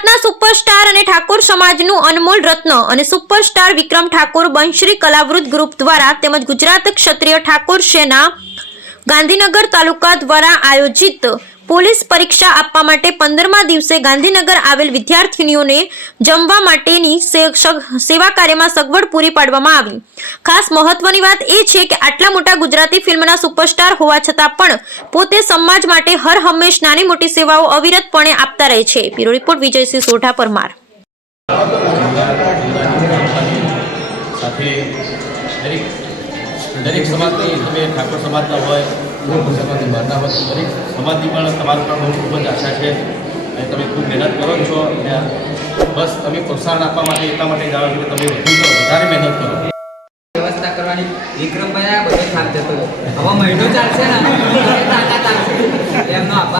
ગુજરાतना superstar અને ઠાકોર સમાજનું અનમોલ રત્ન અને સુપરસ્ટાર વિક્રમ ઠાકોર બંશ્રી કલાવૃત ગ્રુપ દ્વારા તેમજ ગુજરાત ક્ષત્રિય ઠાકોર સેના ગાંધીનગર તાલુકા દ્વારા આયોજિત પોલીસ પરીક્ષા આપવા માટે 15મા દિવસે ગાંધીનગર આવેલ વિદ્યાર્થીનીઓને જમવા માટેની સેવા કાર્યમાં સગવડ પૂરી પાડવામાં આવી। ખાસ મહત્વની વાત એ છે કે આટલા મોટા ગુજરાતી ફિલ્મના સુપરસ્ટાર હોવા છતાં પણ પોતે સમાજ માટે હર હંમેશ નાની મોટી સેવાઓ અવિરતપણે આપતા રહે છે। Bureau report Vijaysinh Sodha Parmar. दरेक समाज તમે ઠાકોર સમાજના હોય સમાજની બહારના હોય દરેક સમાજની પણ તમારા પર બહુ ખૂબ જ આશા છે અને તમે ખૂબ મહેનત કરો છો અને બસ તમે પ્રોત્સાહન આપવા માટે એટલા માટે જાઓ છો કે તમે વધારે મહેનત કરો। વ્યવસ્થા કરવાની વિક્રમભાઈ આ બધો થાક જતો હવે મહિનો ચાલશે ને